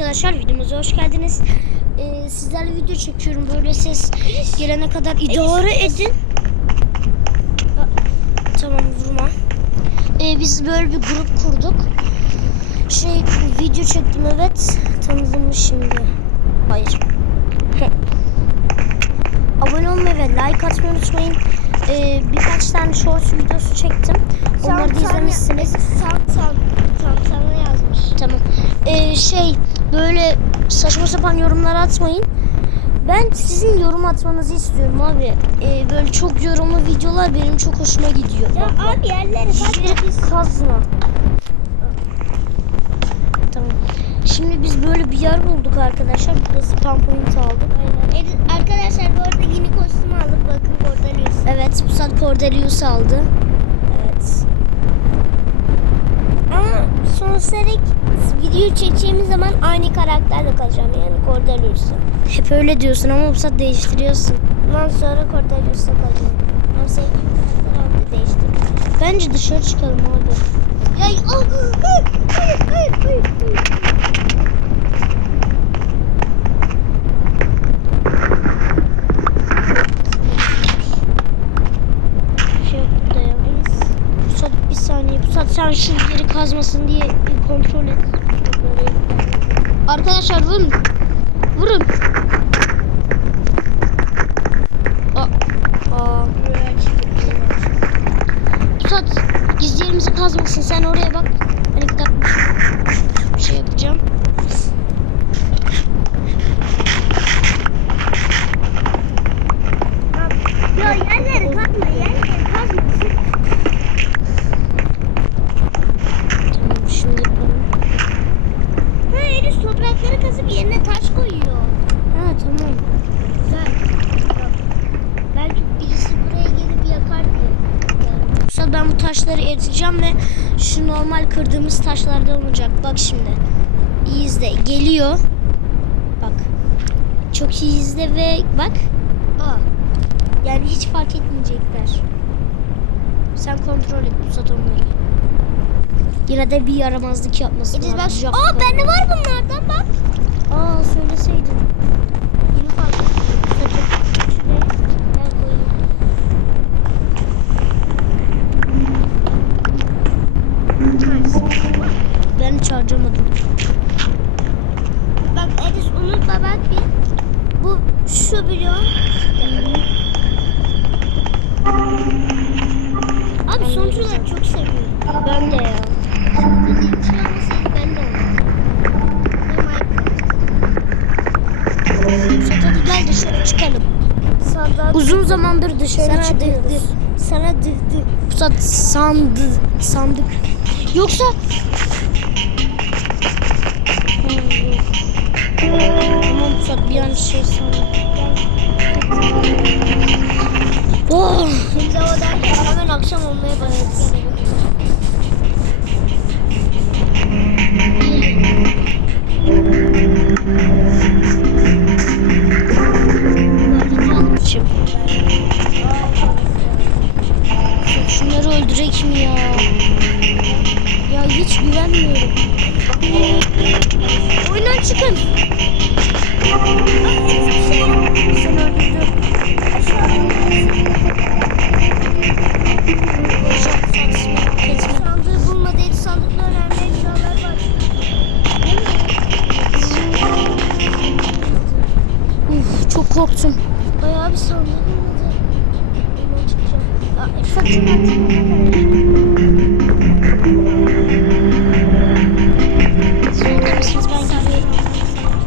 arkadaşlar videomuza hoş geldiniz. Ee, sizlerle video çekiyorum böyle ses gelene kadar idare edin. Aa, Tamam vurma. Ee, biz böyle bir grup kurduk. Şey video çektim evet. Tanıdın mı şimdi? Hayır. Abone olmayı ve like atmayı unutmayın. Ee, birkaç tane short videosu çektim. Onları da izlemişsiniz. Yazmış. Tamam. Ee, şey böyle saçma sapan yorumlar atmayın. Ben sizin yorum atmanızı istiyorum abi. Ee, böyle çok yorumlu videolar benim çok hoşuma gidiyor. Ya abi yerleri Hiçbiri kazma. Tamam. Şimdi biz böyle bir yer bulduk arkadaşlar. Burada spam point aldık. Aynen. Arkadaşlar bu arada yeni kostüm aldık bakın Cordelius. Evet bu saat Cordelius aldı. Evet. Ama dek video çekeceğimiz zaman aynı karakterle kalacağım yani Cordelius'u. Hep öyle diyorsun ama bu saat değiştiriyorsun. Ondan sonra Cordelius'la kalacağım. Hem sevdiğim karakter de değiştirdim. Bence dışarı çıkalım abi. Bir şey yok burada ya. Bu saat bir saniye. Bu saat sen şu yeri kazmasın diye bir kontrol et. Arkadaşlar vurun. Vurun. Aa. Aa. Bu saat gizli yerimizi kazmasın. Sen oraya bak. Ben iki dakika bir şey yapacağım. Ya yerleri kazma, yerleri kazma. Tamam şimdi yapalım. Ha herif toprakları kazıp yerine taş koyuyor. Ha tamam. Güzel. Bak, Belki birisi buraya gelip yakar diye. Yani. Bu sefer ben bu taşları eriteceğim ve şu normal kırdığımız taşlardan olacak. Bak şimdi. İyi izle. Geliyor. Bak. Çok iyi izle ve bak. Aa. Yani hiç fark etmeyecekler. Sen kontrol et bu onları. Yine de bir yaramazlık yapmasın. Ediz bak. Aa bende var bunlardan bak. Aa söyleseydin. Sana Uzun zamandır dışarı sana çıkıyoruz. dıh dıh. Sana dıh. Pusat sandı, sandık. Yoksa... Tamam Pusat bir an şey sandım. Oh, Temiz hava derken hemen akşam olmaya başladı.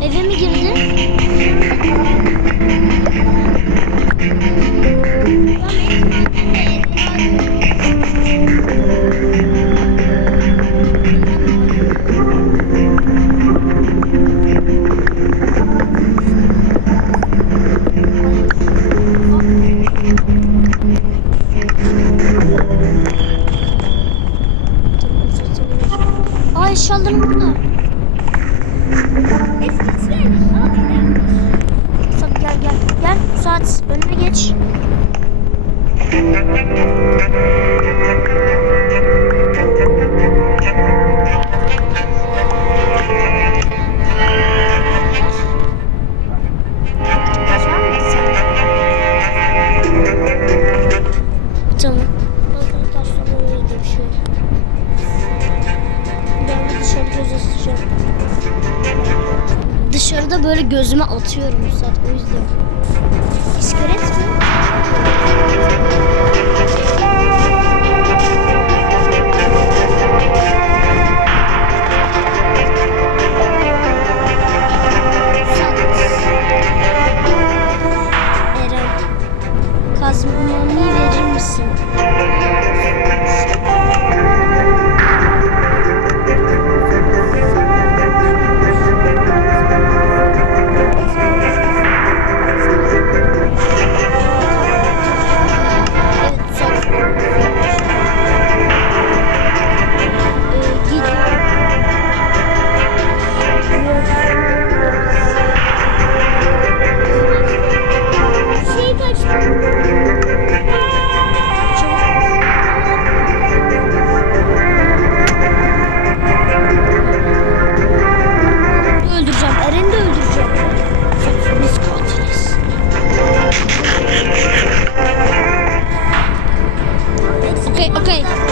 Eve mi girdi? Aa eşyalarım burada. Musab gel gel. Gel Musab önüne geç. Gözüme atıyorum Musat o yüzden. İskelet mi? 这个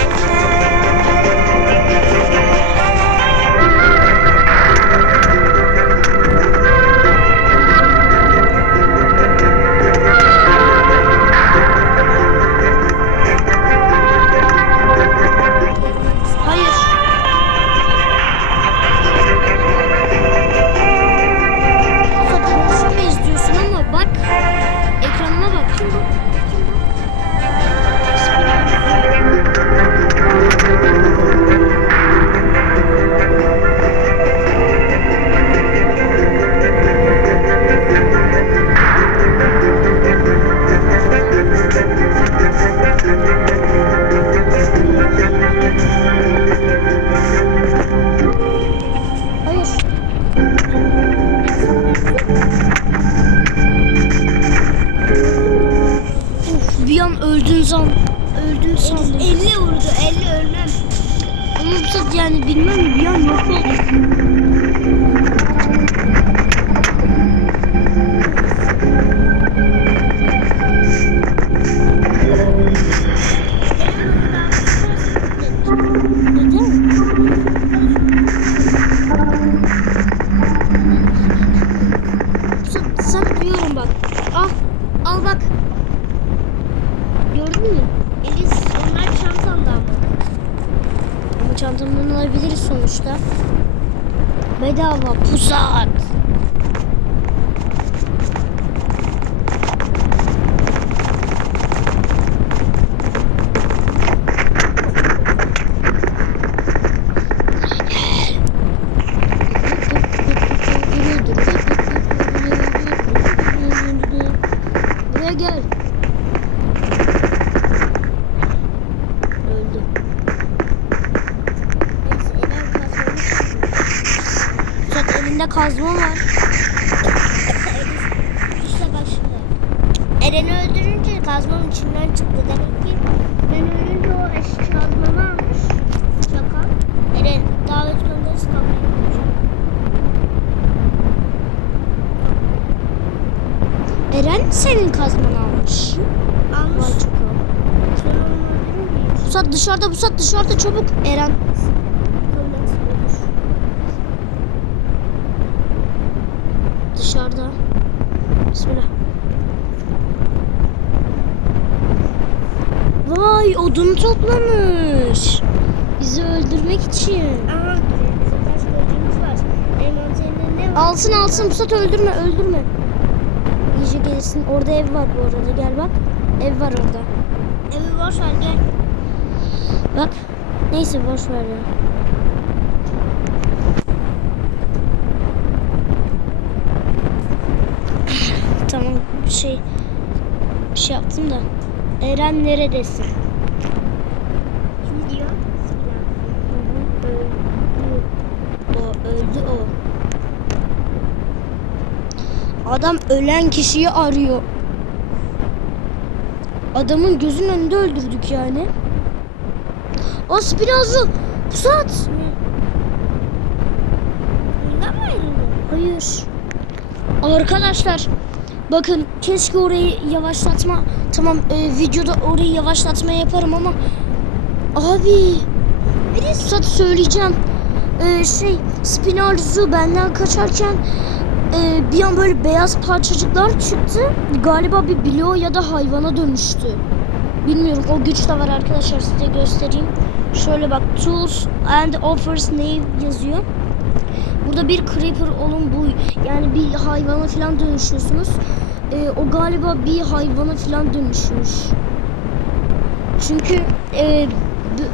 Yani bilmem bir an yok oldu. Neden? Sen, Bedava pusat. Buraya gel. Öldü. Neyse Eren kazanmış. Zaten elinde kazma var. İşte bak şimdi. Eren'i öldürünce kazmam içinden çıktı. Demek ki ben ölünce o eşi kazmamı almış. Şaka. Eren davet gönderisi kabul etmeyeceğim. Eren senin kazmanı almış. Almış. Vay çok. Sen onu öldürür müyüz? Pusat dışarıda pusat dışarıda çabuk. Eren Kabul etmiyordur. dışarıda. Bismillah. Vay odun toplamış. Bizi öldürmek için. Aha bizim taş kılıcımız var. Envanterinde ne var? Alsın alsın pusat öldürme öldürme. İyice gelirsin. Orada ev var bu arada gel bak. Ev var orada. Evi boş ver gel. Bak. Neyse boş ver ya. Tamam bir şey bir şey yaptım da. Eren neredesin? Kim diyor? O öldü o. Adam ölen kişiyi arıyor. Adamın gözünün önünde öldürdük yani. O Spinoza! Pusat! Bundan mı ayrıldın? Hayır. Arkadaşlar bakın keşke orayı yavaşlatma tamam e, videoda orayı yavaşlatma yaparım ama abi Pusat söyleyeceğim. E, şey Spinarzu benden kaçarken e, bir an böyle beyaz parçacıklar çıktı. Galiba bir bloğ ya da hayvana dönüştü. Bilmiyorum o güç de var arkadaşlar size göstereyim. Şöyle bak tools and offers name yazıyor. Burada bir creeper olun bu yani bir hayvana falan dönüşüyorsunuz. E, o galiba bir hayvana falan dönüşmüş. Çünkü e,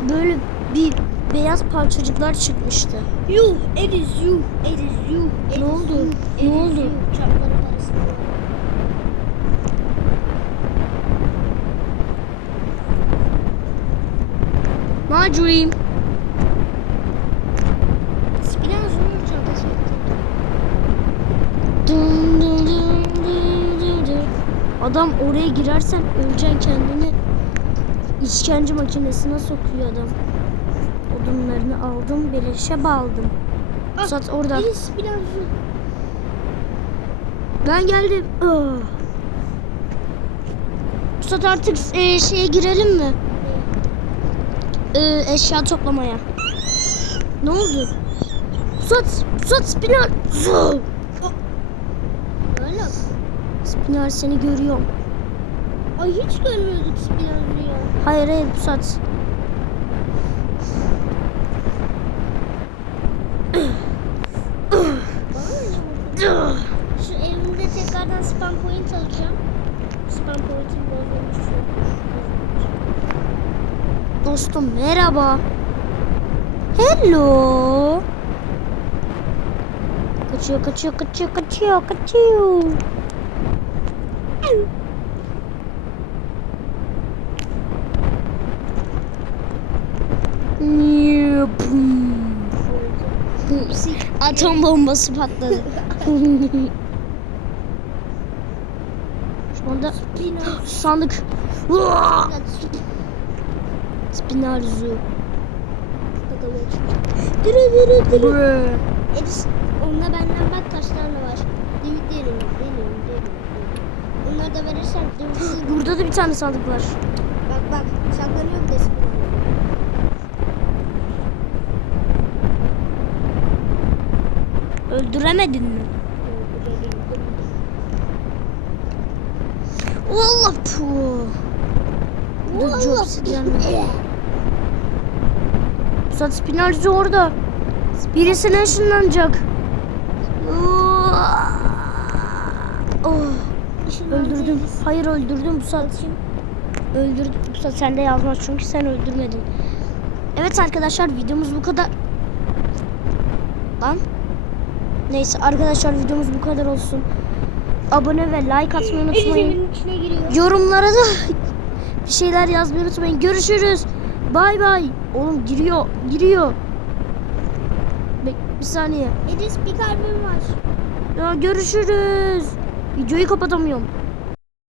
böyle bir beyaz parçacıklar çıkmıştı. İs you, it is you. it Ne oldu? Ne oldu? arasında. My dream. Adam oraya girersen öleceksin kendini. İşkence makinesine sokuyor adam. Odunlarını aldım, beleşe bağladım. Sat orada. It is Spinoz'un. Ben geldim. Ah. Pusat artık e, şeye girelim mi? E, eşya toplamaya. Ne oldu? Pusat, Pusat Spinar. Zuh! Öyle. Spinar seni görüyorum. Ay hiç görmüyorduk Spinoz'u ya. Hayır hayır Pusat. Şu evimde tekrardan spam point alacağım. Spam point'in bozulmuş. Dostum merhaba. Hello. Kaçıyor, kaçıyor, kaçıyor, kaçıyor, kaçıyor. Atom bombası patladı. Şu anda sandık. Spinarzu. Edis, onda benden bak kaç tane var. Değil, değilim, değilim, değilim. Onları da verirsen değilim. Burada da bir tane sandık var. Bak bak, saklanıyor bir de Spinoz. Öldüremedin mi? Valla pu. Bu da çok sinirlendim. Pusat spinalci orada. Birisine ışınlanacak. Oh, öldürdüm. Hayır öldürdüm Pusat. Öldürdüm. Pusat sende yazmaz çünkü sen öldürmedin. Evet arkadaşlar videomuz bu kadar. Lan. Neyse arkadaşlar videomuz bu kadar olsun. Abone ve like atmayı unutmayın. Yorumlara da bir şeyler yazmayı unutmayın. Görüşürüz. Bay bay. Oğlum giriyor. Giriyor. Bek bir saniye. Edis bir kalbim var. Ya görüşürüz. Videoyu kapatamıyorum.